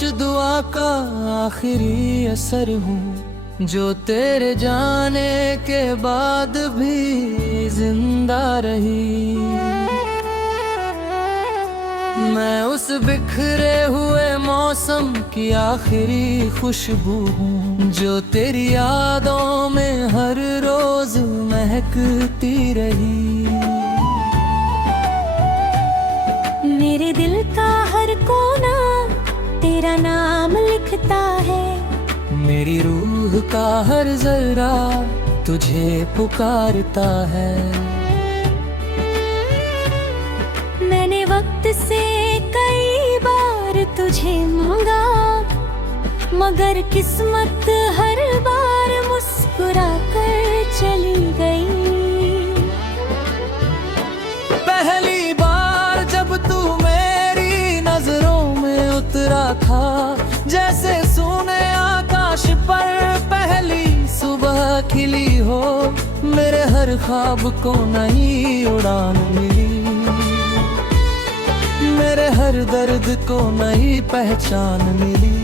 खामोश दुआ का आखिरी असर हूँ, जो तेरे जाने के बाद भी जिंदा रही। मैं उस बिखरे हुए मौसम की आखिरी खुशबू हूँ, जो तेरी यादों में हर रोज महकती रही। मेरे दिल का हर कोना तेरा नाम लिखता है, मेरी रूह का हर जरा तुझे पुकारता है। मैंने वक्त से कई बार तुझे मांगा, मगर किस्मत हर बार मुस्कुरा कर चली गई। पहली बार जब तू मेरी नजरों में उतरा था, जैसे सूने आकाश पर पहली सुबह खिली हो, मेरे हर ख्वाब को नई उड़ान मिली, मेरे हर दर्द को नई पहचान मिली।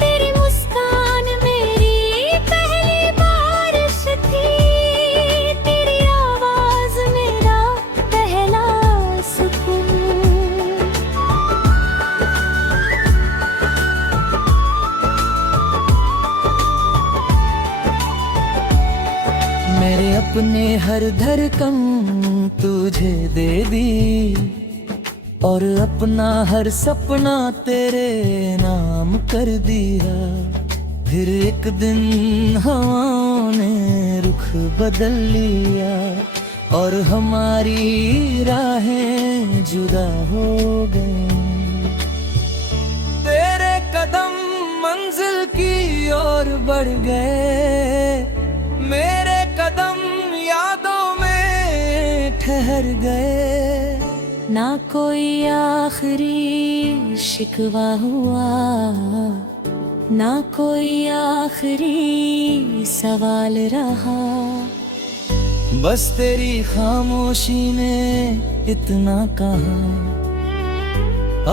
तेरी मुस्कान मेरी पहली बारिश थी, तेरी आवाज मेरा पहला सुकून। मेरे अपने हर धड़कन तुझे दे दी, और अपना हर सपना तेरे नाम कर दिया। फिर एक दिन हवाओं ने रुख बदल लिया, और हमारी राहें जुदा हो गई। तेरे कदम मंजिल की ओर बढ़ गए, मेरे कदम यादों में ठहर गए। ना कोई आखिरी शिकवा हुआ, ना कोई आखिरी सवाल रहा, बस तेरी खामोशी ने इतना कहा,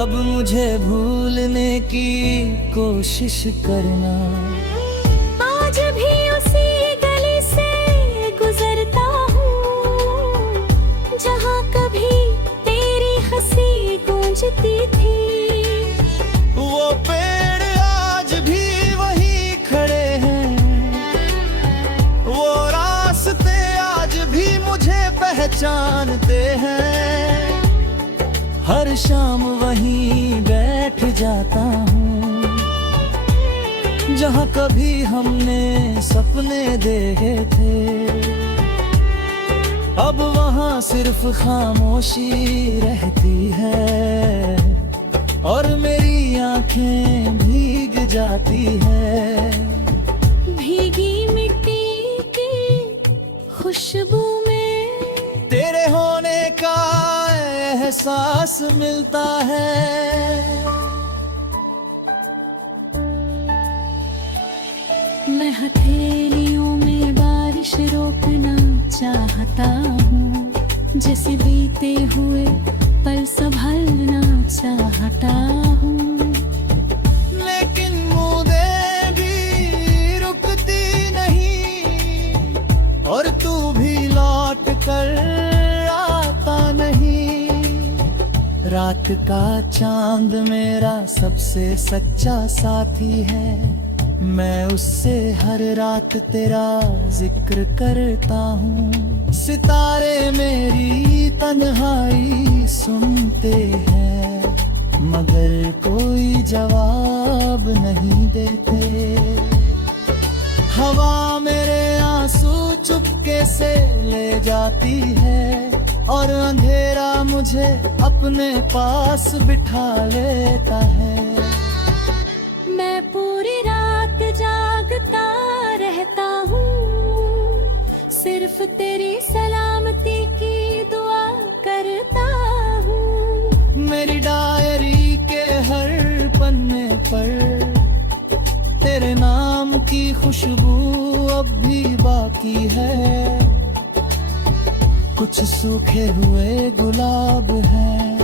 अब मुझे भूलने की कोशिश करना। आज भी उसी गली से गुजरता हूँ, जहाँ कभी तेरी हंसी गूंजती थी। वो पेड़ आज भी वही खड़े हैं, वो रास्ते आज भी मुझे पहचानते हैं। हर शाम वहीं बैठ जाता हूँ, जहाँ कभी हमने सपने देखे थे। अब वहाँ सिर्फ खामोशी रहती है, और मेरी आंखें भीग जाती है। भीगी मिट्टी की खुशबू में तेरे होने का एहसास मिलता है। मैं हथेलियों में बारिश रोकना चाहता हूँ, जैसे बीते हुए पल संभलना चाहता हूँ। लेकिन मुझे भी रुकती नहीं, और तू भी लौट कर आता नहीं। रात का चांद मेरा सबसे सच्चा साथी है, मैं उससे हर रात तेरा जिक्र करता हूँ। सितारे मेरी तन्हाई सुनते हैं, मगर कोई जवाब नहीं देते। हवा मेरे आंसू चुपके से ले जाती है, और अंधेरा मुझे अपने पास बिठा लेता है। मैं पूरी रात जागता रहता हूँ, सिर्फ तेरी सलामती की दुआ करता हूँ। मेरी डायरी के हर पन्ने पर तेरे नाम की खुशबू अब भी बाकी है। कुछ सूखे हुए गुलाब हैं,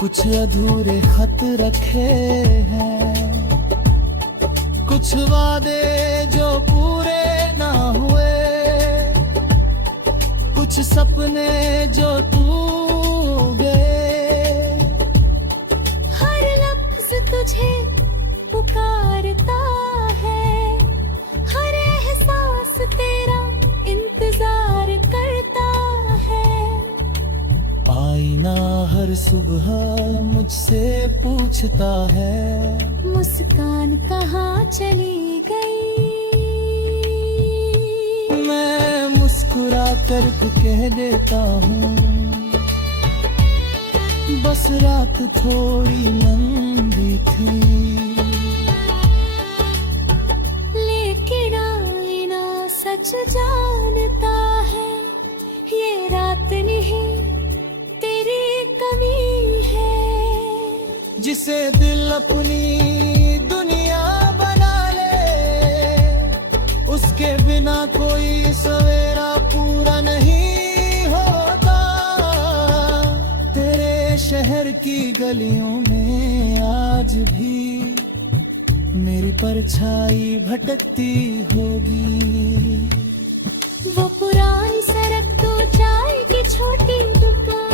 कुछ अधूरे खत रखे हैं, कुछ वादे जो पूरे ना हुए, कुछ सपने जो तू गए। हर लफ्ज तुझे पुकारता है, हर एहसास तेरा इंतजार करता है। आईना हर सुबह मुझसे पूछता है, मुस्कान कहाँ चली गई। मैं मुस्कुरा कर कह देता हूँ, बस रात थोड़ी लंबी थी। लेकिन आईना सच जानता है, ये रात नहीं तेरी कमी है। जिसे दिल अपनी दुनिया बना ले, उसके बिना कोई सवेरा पूरा नहीं होता। तेरे शहर की गलियों में आज भी मेरी परछाई भटकती होगी। वो पुरानी सड़क तो चाय की छोटी दुकान,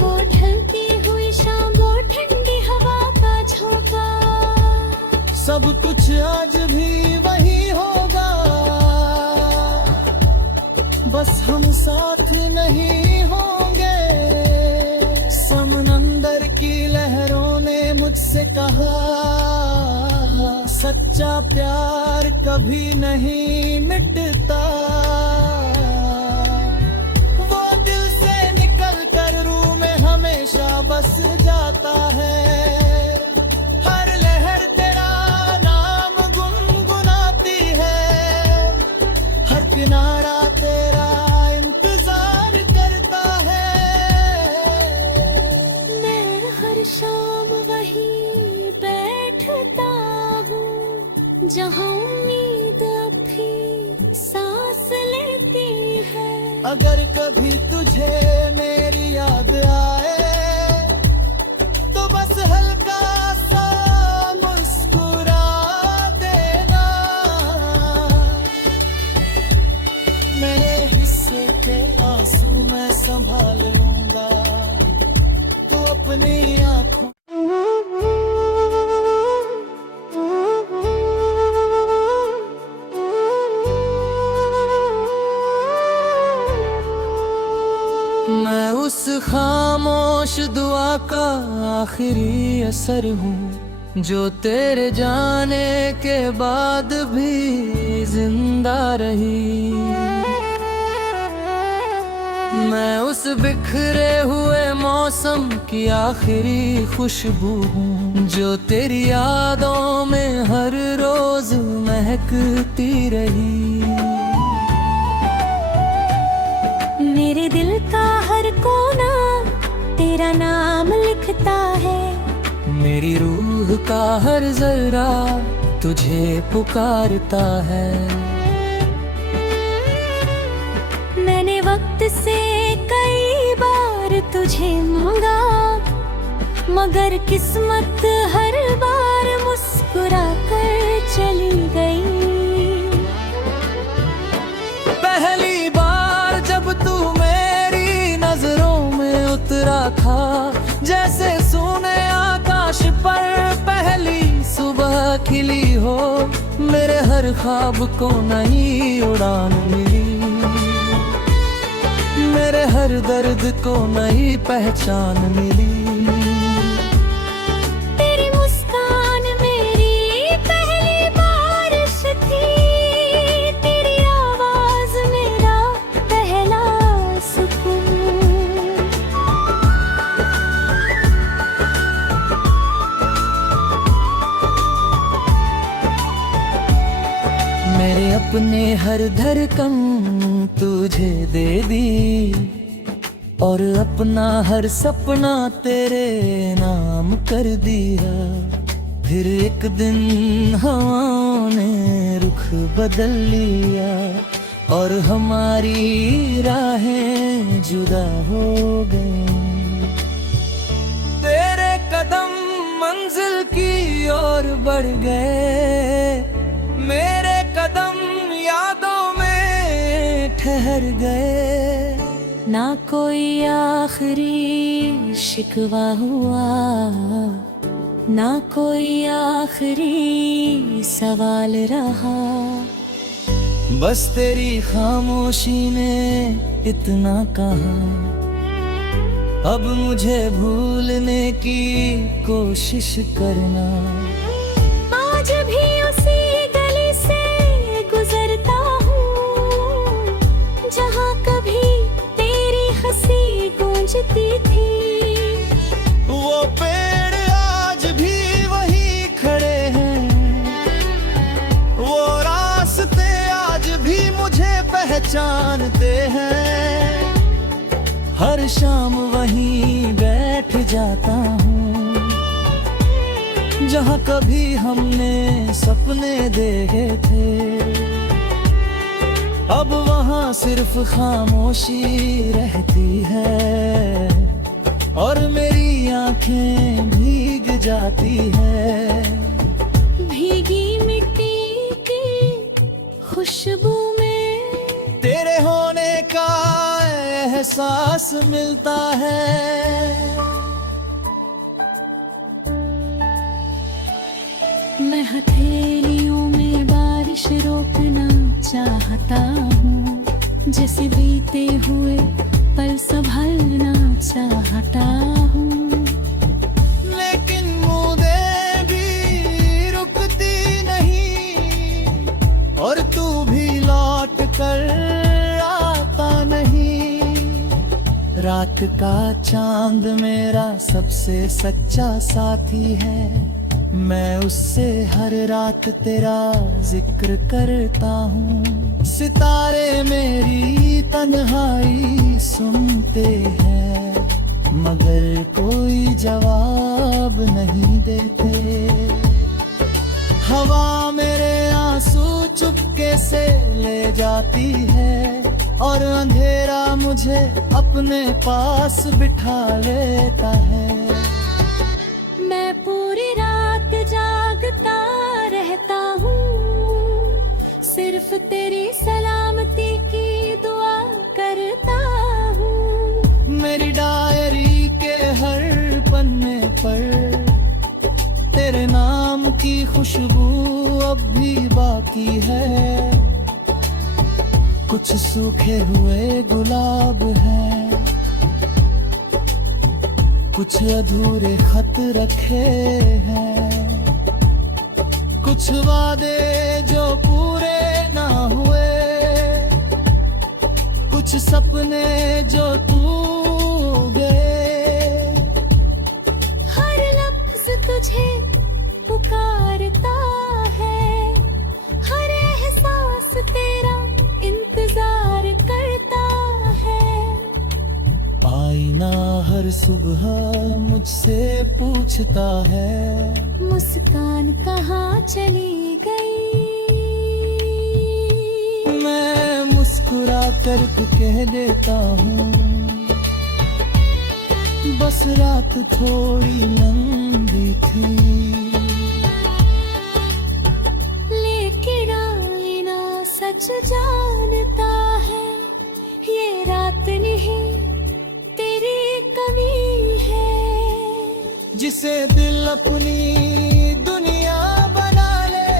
वो ढलती हुई शाम, वो ठंडी हवा का झोंका। सब कुछ आज भी वही होगा, बस हम साथ नहीं होंगे। समंदर की लहरों ने मुझसे कहा, सच्चा प्यार कभी नहीं मिटता। वो दिल से निकल कर रूह में हमेशा बस जाता है। हर लहर तेरा नाम गुनगुनाती है, हर किनारा तेरा इंतजार करता है। मैं हर शाम वहीं बैठता हूँ, जहाँ उम्मीद भी सांस लेती है। अगर कभी तुझे मेरी याद आए, तो बस हल्का सा मुस्कुरा देना। मेरे हिस्से के आंसू मैं संभाल लूंगा, तू अपनी आंखों। मैं उस खामोश दुआ का आखिरी असर हूँ, जो तेरे जाने के बाद भी जिंदा रही। मैं उस बिखरे हुए मौसम की आखिरी खुशबू हूँ, जो तेरी यादों में हर रोज महकती रही। मेरे दिल का हर कोना तेरा नाम लिखता है, मेरी रूह का हर जरा तुझे पुकारता है। मैंने वक्त से कई बार तुझे मांगा, मगर किस्मत हर बार मुस्कुरा कर चली गई। पहली बार जब तू मेरी नजरों में उतरा था, जैसे सोने आकाश पर पहली सुबह खिली हो। मेरे हर ख्वाब को नई उड़ान मिली, मेरे हर दर्द को नई पहचान मिली। तेरी मुस्कान मेरी पहली बारिश थी, तेरी आवाज मेरा पहला सुकून। मेरे अपने हर धड़कन तुझे दे दी, और अपना हर सपना तेरे नाम कर दिया। फिर एक दिन हवाओं ने रुख बदल लिया, और हमारी राहें जुदा हो गई। बढ़ गए, मेरे कदम यादों में ठहर गए। ना कोई आखिरी शिकवा हुआ, ना कोई आखिरी सवाल रहा, बस तेरी खामोशी ने इतना कहा, अब मुझे भूलने की कोशिश करना। आज भी उसी गली से गुजरता हूँ जहाँ कभी तेरी हंसी गूंजती थी। वो पेड़ आज भी वही खड़े हैं, वो रास्ते आज भी मुझे पहचानते हैं। हर शाम वहीं बैठ जाता हूँ जहाँ कभी हमने सपने देखे थे, अब वहाँ सिर्फ खामोशी रहती है और मेरी आंखें भीग जाती है। भीगी मिट्टी की खुशबू में तेरे होने का एहसास मिलता है। मैं हथेलियों में बारिश रोकना चाहता हूँ, जैसे बीते हुए पल संभालना चाहता हूँ। लेकिन मुझे भी रुकती नहीं और तू भी लौट कर आता नहीं। रात का चांद मेरा सबसे सच्चा साथी है, मैं उससे हर रात तेरा जिक्र करता हूँ। सितारे मेरी तन्हाई सुनते हैं मगर कोई जवाब नहीं देते। हवा मेरे आंसू चुपके से ले जाती है और अंधेरा मुझे अपने पास बिठा लेता है। मैं पूरी रात जागता रहता हूँ, सिर्फ तेरी सलामती की दुआ करता हूँ। मेरी डायरी के हर पन्ने पर तेरे नाम की खुशबू अब भी बाकी है। कुछ सूखे हुए गुलाब हैं, कुछ अधूरे खत रखे हैं, कुछ वादे जो पूरे ना हुए, कुछ सपने जो तू गए। हर लफ्ज तुझे पुकारता है, हर एहसास तेरा इंतजार करता है। आईना हर सुबह मुझसे पूछता है, मुस्कान कहाँ चली गई। मैं मुस्कुरा कर कह देता हूँ, बस रात थोड़ी लंबी थी। लेकिन आईना सच जानता है, ये रात नहीं तेरी कमी है। जिसे दिल अपनी दुनिया बना ले,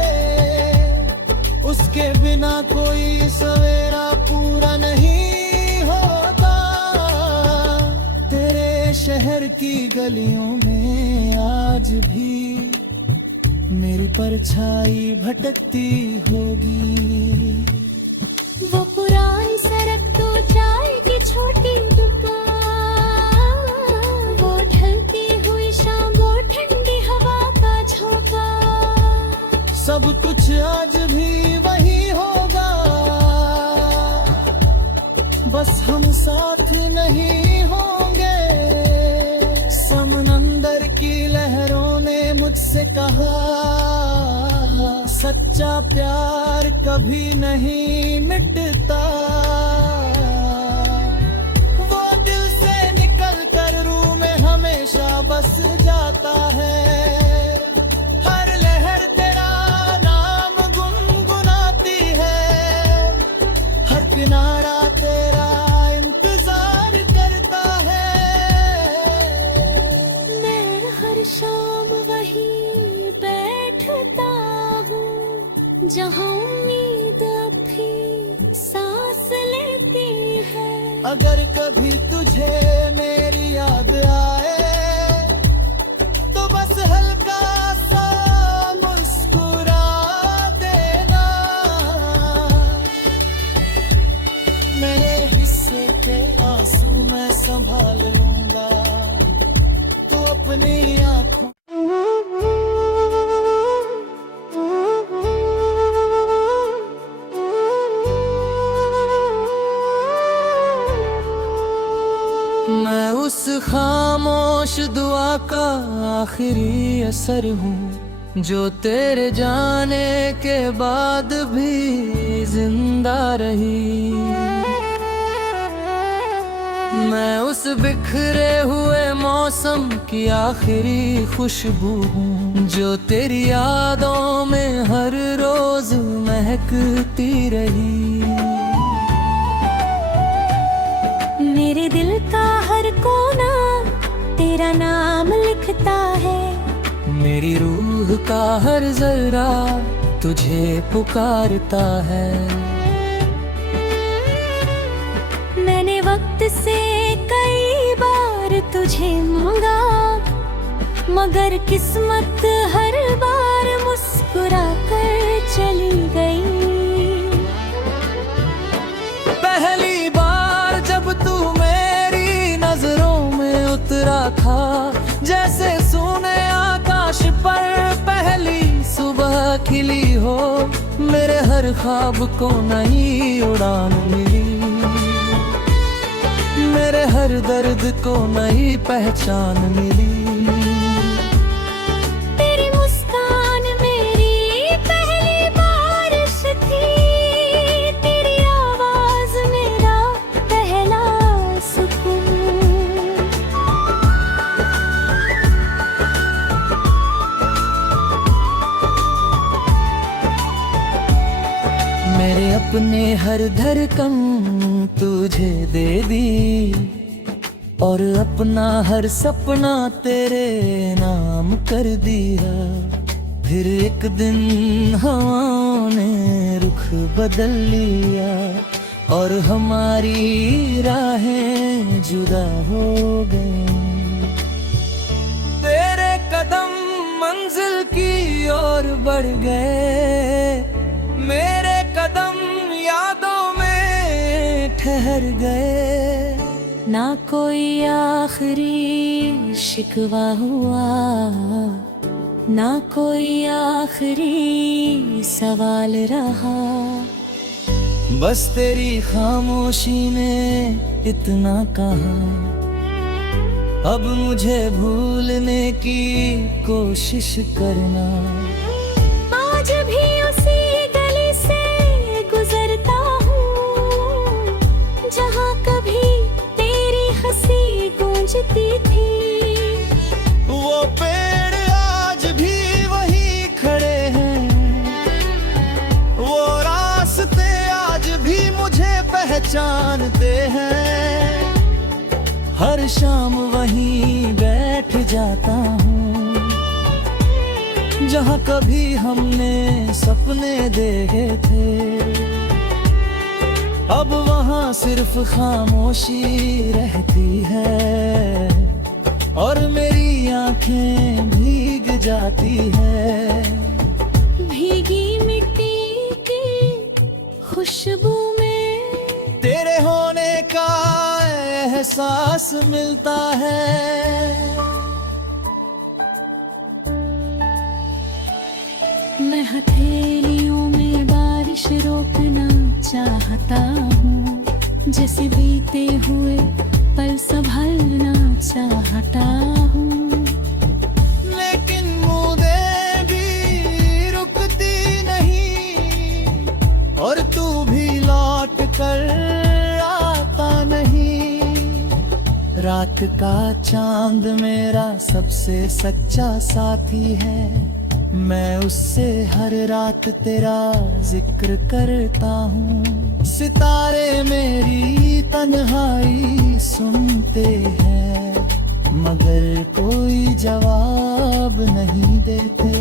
उसके बिना कोई सवेरा पूरा नहीं होता। तेरे शहर की गलियों में आज भी मेरी परछाई भटकती होगी। वो पुरानी सड़क तो चाय की छोटी दुकान, वो ढलती हुई शाम, वो ठंडी हवा का झोंका, सब कुछ आज भी वही होगा, बस हम साथ नहीं होंगे। समंदर की लहरों ने मुझसे कहा, सच्चा प्यार कभी नहीं मिटता। वो दिल से निकल कर रूह में हमेशा बस जाता है। हर लहर शाम वहीं बैठता हूँ जहाँ उम्मीद अब भी सांस लेती है। अगर कभी तुझे मेरी याद आए तो बस हल्का सा मुस्कुरा देना। मेरे हिस्से के आंसू मैं संभाल लूंगा, तू अपनी आंखों मैं उस खामोश दुआ का आखिरी असर हूँ जो तेरे जाने के बाद भी जिंदा रही। मैं उस बिखरे हुए मौसम की आखिरी खुशबू हूँ जो तेरी यादों में हर रोज महकती रही। मेरे दिल का हर कोना तेरा नाम लिखता है। मेरी रूह का हर जरा तुझे पुकारता है। मैंने वक्त से कई बार तुझे मांगा, मगर किस्मत हर बार मुस्कुरा कर चली गई। पहली बार जब तू मेरी नजरों में उतरा था, जैसे सूने आकाश पर पहली सुबह खिली हो। मेरे हर ख्वाब को नई उड़ान मिली, मेरे हर दर्द को नई पहचान मिली। तेरी मुस्कान मेरी पहली बारिश थी, तेरी आवाज मेरा पहला सुकून। मेरे अपने हर धड़कन तुझे दे दी और अपना हर सपना तेरे नाम कर दिया। फिर एक दिन हवाओं ने रुख बदल लिया और हमारी राहें जुदा हो गई। तेरे कदम मंजिल की ओर बढ़ गए, मेरे कदम यादों में ठहर गए। ना कोई आखिरी शिकवा हुआ, ना कोई आखिरी सवाल रहा। बस तेरी खामोशी ने इतना कहा, अब मुझे भूलने की कोशिश करना। आज भी उसी गली से गुजरता हूँ जहाँ कभी तेरी हंसी गूंजती थी। वो पेड़ आज भी वही खड़े हैं, वो रास्ते आज भी मुझे पहचानते हैं। हर शाम वहीं बैठ जाता हूँ जहाँ कभी हमने सपने देखे थे। अब वहाँ सिर्फ खामोशी रहती है और मेरी आंखें भीग जाती है। भीगी मिट्टी की खुशबू में तेरे होने का एहसास मिलता है। मैं हथेलियों में बारिश रोकना चाहता हूँ, जैसे बीते हुए पल संभलना चाहता हूँ। लेकिन मुझे भी रुकती नहीं और तू भी लौट कर आता नहीं। रात का चांद मेरा सबसे सच्चा साथी है, मैं उससे हर रात तेरा जिक्र करता हूँ। सितारे मेरी तन्हाई सुनते हैं मगर कोई जवाब कहते थे।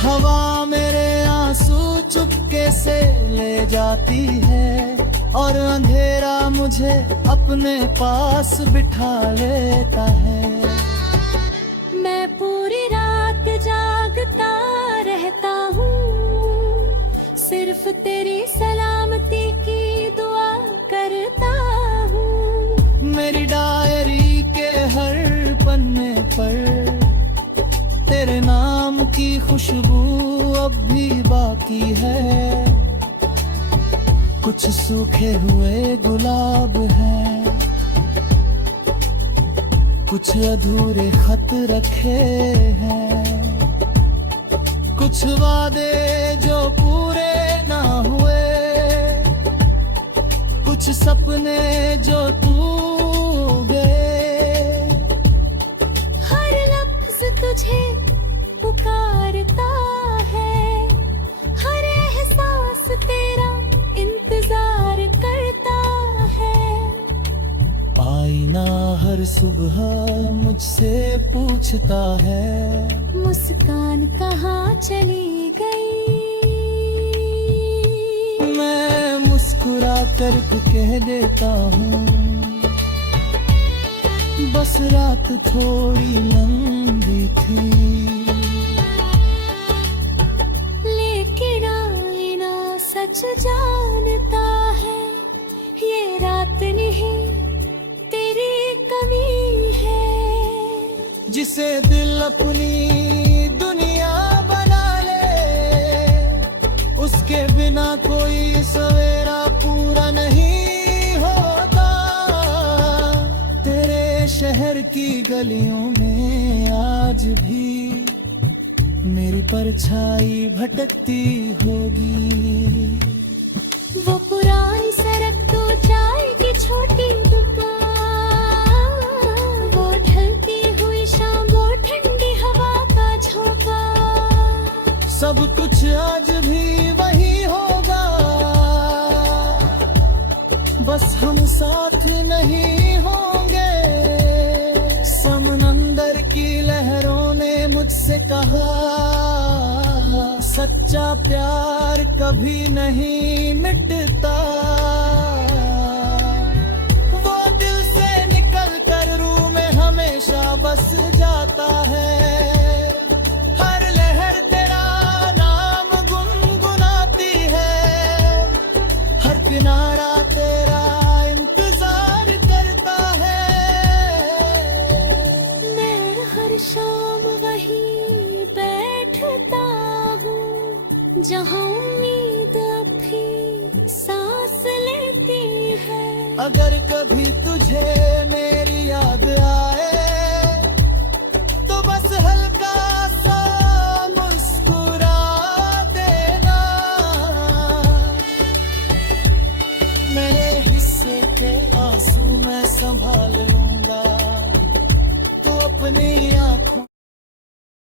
हवा मेरे आंसू चुपके से ले जाती है और अंधेरा मुझे अपने पास बिठा लेता है। मैं पूरी रात जागता रहता हूँ, सिर्फ तेरी सलामती की दुआ करता हूँ। मेरी डायरी के हर पन्ने पर तेरे नाम की खुशबू अब भी बाकी है। कुछ सूखे हुए गुलाब हैं, कुछ अधूरे खत रखे हैं, कुछ वादे जो पूरे ना हुए, कुछ सपने जो टूट गए। हर लफ्ज तुझे पुकारता है, हर एहसास तेरा इंतजार करता है। आईना हर सुबह मुझसे पूछता है, मुस्कान कहाँ चली गई। मैं मुस्कुरा कर कह देता हूँ, बस रात थोड़ी लंबी थी। लेकिन आईना सच जानता है, ये रात नहीं तेरी कमी है। जिसे दिल अपनी दुनिया बना ले, उसके बिना कोई सवेरा पूरा नहीं होता। तेरे शहर की गलियों में आज भी मेरी परछाई भटकती होगी। वो पुरानी सड़क तो चाय की छोटी दुकान, वो ढलती हुई शाम, वो ठंडी हवा का झोंका। सब कुछ आज भी वही होगा, बस हम साथ नहीं होंगे। समंदर की लहरों ने मुझसे कहा, सच्चा प्यार कभी नहीं मिटता। वो दिल से निकल कर रूह में हमेशा बस जाता है। हर लहर तेरा नाम गुनगुनाती है, हर किनारा तेरा इंतजार करता है। मैं हर शाम वहीं बैठता हूँ, जहाँ उम्मीद अब भी सांस लेती है। अगर कभी तुझे मेरी याद आए